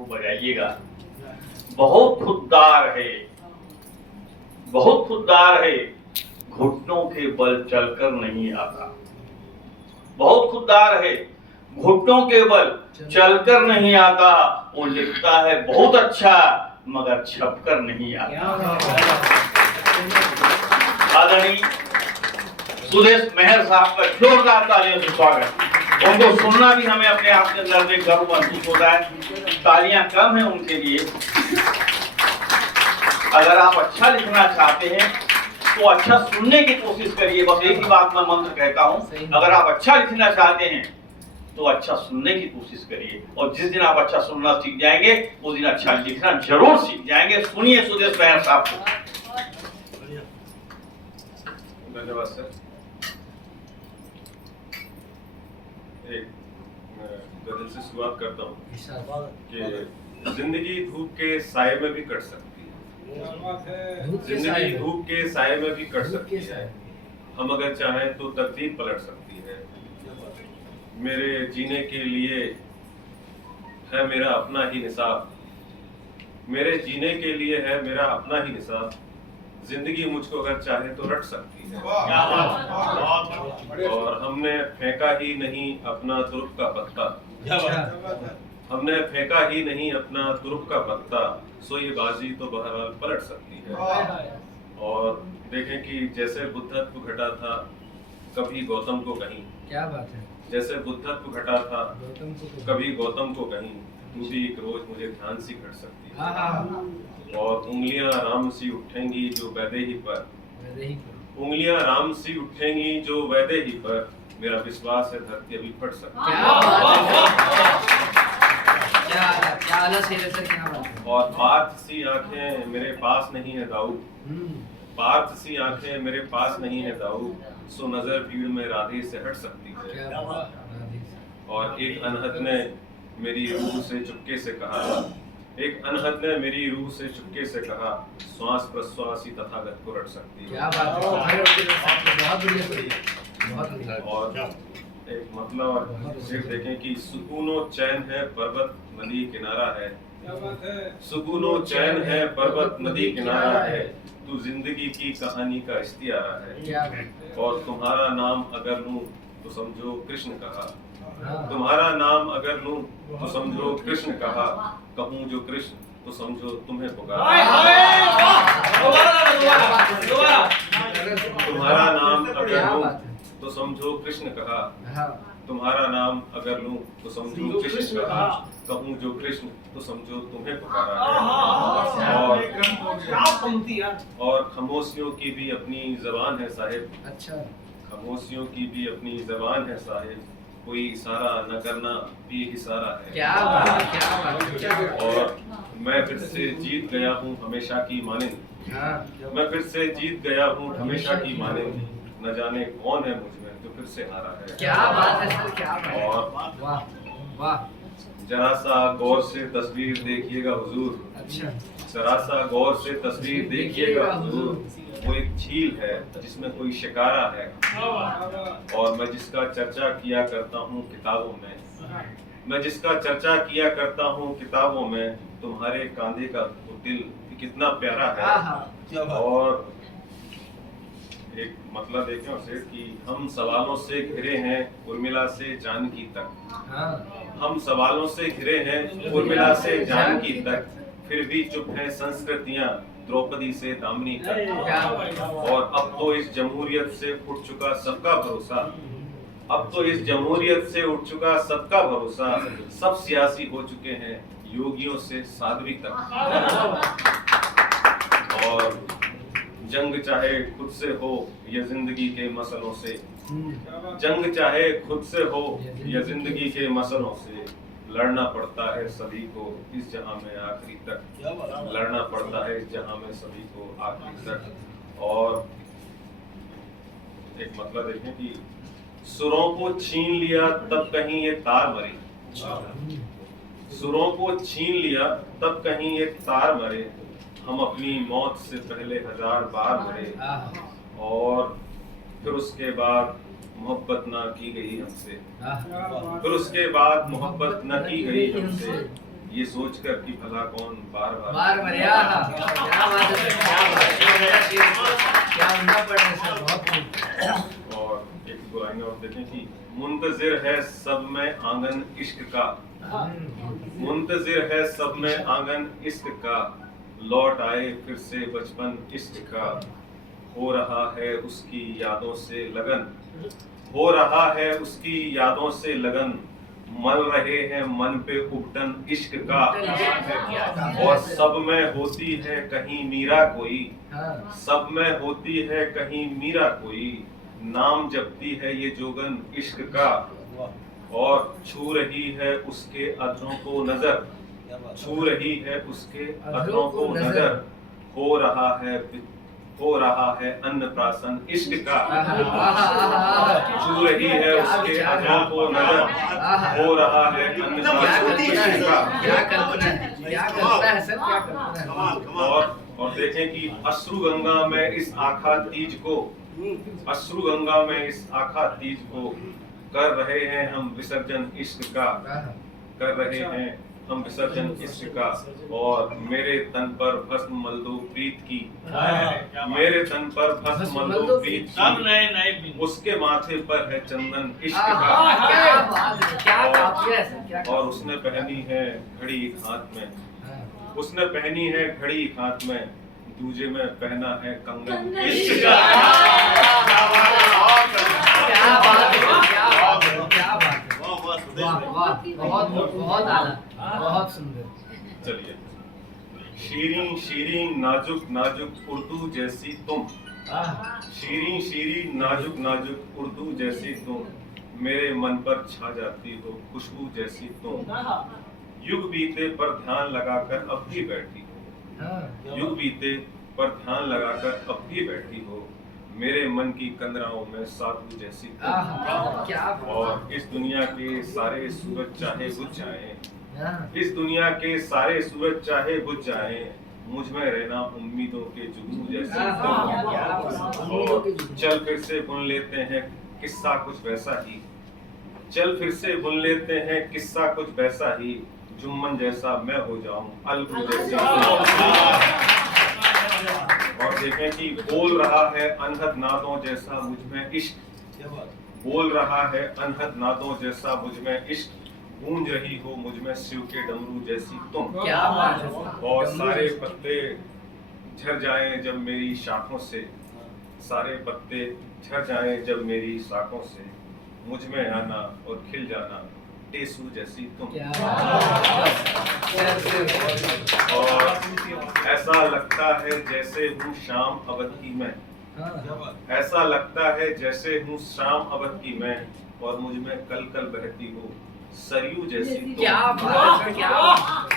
को बजाइएगा। बहुत खुददार है, बहुत खुददार है, घुटनों के बल चलकर नहीं आता। बहुत खुददार है, घुटनों के बल चलकर नहीं आता। वो लिखता है बहुत अच्छा, मगर छपकर नहीं आता। आदरणीय सुदेश मेहर साहब का जोरदार तालियों से स्वागत। उनको सुनना भी हमें अपने आप के अंदर में गर्व महसूस होता है। तालियां कम है उनके लिए। अगर आप अच्छा लिखना चाहते हैं तो अच्छा सुनने की कोशिश करिए। बस एक ही बात मैं मंत्र कहता हूं, अगर आप अच्छा लिखना चाहते हैं तो अच्छा सुनने की कोशिश करिए। और जिस दिन आप अच्छा सुनना सीख जाएंगे उस दिन अच्छा लिखना जरूर सीख जाएंगे। सुनिए सुदेश मेहर साहब को। धन्यवाद सर। एक गजल से शुरुआत करता हूँ कि जिंदगी धूप के साए में भी कट सकती है। जिंदगी धूप के साए में भी कट सकती है। हम अगर चाहें तो तरतीब पलट सकती है। मेरे जीने के लिए है मेरा अपना ही निसाब। मेरे जीने के लिए है मेरा अपना ही निसाब। जिंदगी मुझको अगर चाहे तो रट सकती है। और हमने फेंका ही नहीं अपना तुरुप का पत्ता। हमने फेंका ही नहीं अपना तुरुप का पत्ता। सो ये बाजी तो बहरहाल पलट सकती है। और देखें कि जैसे बुद्धत्व घटा था कभी गौतम को कहीं। क्या बात है। जैसे बुद्धत्व घटा था कभी गौतम को कहीं। तू भी एक रोज मुझे ध्यान सी घट सकती है। और उंगलियां राम सी उठेंगी जो वैदेही पर। उंगलियां राम सी उठेंगी जो वैदेही पर। मेरा विश्वास है धरती अभी फट सकती है। और पार्थ सी आंखें मेरे पास नहीं है दाऊ। पार्थ सी आंखें मेरे पास नहीं है दाऊ। सो नजर भीड़ में राधे से हट सकती है। और एक अनहद ने मेरी रूह से चुपके से कहा। एक अनहद ने मेरी रूह से चुपके से कहा। श्वास प्रश्वास ही तथागत को रट सकती है। और एक मतलब सिर्फ देखें कि सुकूनो चैन है पर्वत नदी किनारा है। सुकूनो चैन है पर्वत नदी किनारा है। तू जिंदगी की कहानी का इश्तियारा है। और तुम्हारा नाम अगर लूं तो समझो कृष्ण कहा। तुम्हारा नाम अगर लूं तो समझो कृष्ण कहा। कहूं जो कृष्ण तो समझो तुम्हें पुकारा। तुम्हारा नाम अगर लूं तो समझो कृष्ण कहा। तुम्हारा नाम अगर लूं तो समझो कृष्ण कहा। कहूं जो कृष्ण तो समझो तुम्हें पुकारा है। और खामोशियों की भी अपनी जबान है साहिब। अच्छा। खामोशियों की भी अपनी जबान है साहिब। कोई इशारा न करना भी इशारा है। क्या बात, क्या बात। और मैं फिर से जीत गया हूँ हमेशा की मानिंद। मैं फिर से जीत गया हूँ हमेशा की मानिंद। न जाने कौन है मुझमें जो फिर से हारा है। क्या बात है सर, क्या बात है। और वाह वाह। जरा सा गौर से तस्वीर देखिएगा हुजूर। अच्छा। जरा सा गौर से तस्वीर देखिएगा हुजूर। वो एक झील है जिसमें कोई शिकारा है। और मैं जिसका चर्चा किया करता हूँ किताबों में। मैं जिसका चर्चा किया करता हूँ किताबों में। तुम्हारे कांधे का वो दिल कितना प्यारा है। और एक मतलब देखें उसे कि हम सवालों से घिरे हैं उर्मिला से जानकी तक। हम सवालों से घिरे हैं उर्मिला से जानकी तक। फिर भी चुप है संस्कृतियां द्रौपदी से दामिनी तक। और अब तो इस जमहूरियत से उठ चुका सबका भरोसा। अब तो इस जमहूरियत से उठ चुका सबका भरोसा। सब सियासी हो चुके हैं योगियों से साध्वी तक। और जंग चाहे खुद से हो या जिंदगी के मसलों से। जंग चाहे खुद से हो या जिंदगी के मसलों से। लड़ना पड़ता है सभी को इस जहां में आखिरी तक। लड़ना पड़ता है इस जहां में सभी को आखिरी तक। और एक मतलब देखें कि सुरों को छीन लिया तब कहीं ये तार मरे। सुरों को छीन लिया तब कहीं ये तार मरे। हम अपनी मौत से पहले 1000 बार मरे। और फिर उसके बाद मोहब्बत ना की गई हमसे। फिर उसके बाद मोहब्बत न की गई हमसे। ये सोचकर कि भला कौन बार बार बार बढ़िया क्या बात है सर, क्या बात है, क्या उन्ना पड़े सर, बहुत खूब। और एक दो लाइनें और देखें कि मुंतजिर है सब में आंगन इश्क का, मुंतजिर है सब में आंगन इश्क का, लौट आए फिर से बचपन इश्क का, हो रहा है उसकी यादों से लगन, हो रहा है उसकी यादों से लगन, मल रहे हैं मन पे उबटन इश्क का, और सब में होती है कहीं मीरा कोई, सब में होती है कहीं मीरा कोई, नाम जपती है ये जोगन इश्क का, और छू रही है उसके अधरों को नजर, छू रही है उसके अधरों को नजर, हो रहा है अन्नप्राशन इश्क का, छू रही है उसके अधरों को नजर, हो रहा है अन्नप्राशन इश्क का। क्या कल्पना है, क्या कल्पना है सर, क्या कल्पना है। और देखें कि अश्रु गंगा में इस आखा तीज को, अश्रु गंगा में इस आखा तीज को, कर रहे हैं हम विसर्जन इश्क का, कर रहे हैं हम विसर्जन इश्क का, और मेरे तन पर भस्म मल दो प्रीत की, मेरे तन पर भस्म मल दो प्रीत की, उसके माथे पर है चंदन इश्क का, क्या बात है, क्या काफिया है सर, क्या और उसने पहनी है घड़ी एक हाथ में, उसने पहनी है घड़ी एक हाथ में, दूजे में पहना है कंगन इश्क का। क्या बात है, क्या बात है, क्या बात है, वाह वाह, बहुत बहुत आला, बहुत सुंदर। चलिए, शीरीं शीरीं नाजुक नाजुक उर्दू जैसी तुम, शीरीं शीरीं नाजुक नाजुक उर्दू जैसी तुम, मेरे मन पर छा जाती हो खुशबू जैसी तुम, युग बीते पर ध्यान लगाकर अब भी बैठी हो, युग बीते पर ध्यान लगाकर अब भी बैठी हो, मेरे मन की कंदराओं में साधु जैसी तुम, क्या और इस दुनिया के सारे सूरज चाहे बुझ जाएं, इस दुनिया के सारे सूरज चाहे बुझ जाएं, मुझ में रहना उम्मीदों के जुगनू जैसे तुम, और चल फिर से बुन लेते हैं किस्सा कुछ वैसा ही, चल फिर से बुन लेते हैं किस्सा कुछ वैसा ही, जुम्मन जैसा मैं हो जाऊं अलगू जैसी तुम, और देखें कि बोल रहा है अनहद नादों जैसा मुझ में इश्क, बोल रहा है अनहद नादों जैसा मुझ में इश्क, गूंज रही हो मुझ में शिव के डमरू जैसी तुम, क्या बात है, और सारे पत्ते झड़ जाएं जब मेरी शाखों से, सारे पत्ते झड़ जाएं जब मेरी शाखों से, मुझ में आना और खिल जाना टेसू जैसी तुम, और ऐसा लगता है जैसे हूँ शाम अवध की मैं, ऐसा लगता है जैसे हूँ शाम अवध की मैं, और मुझ में कल कल बहती हो सरयू जैसी तुम। क्या बात है, क्या बहुत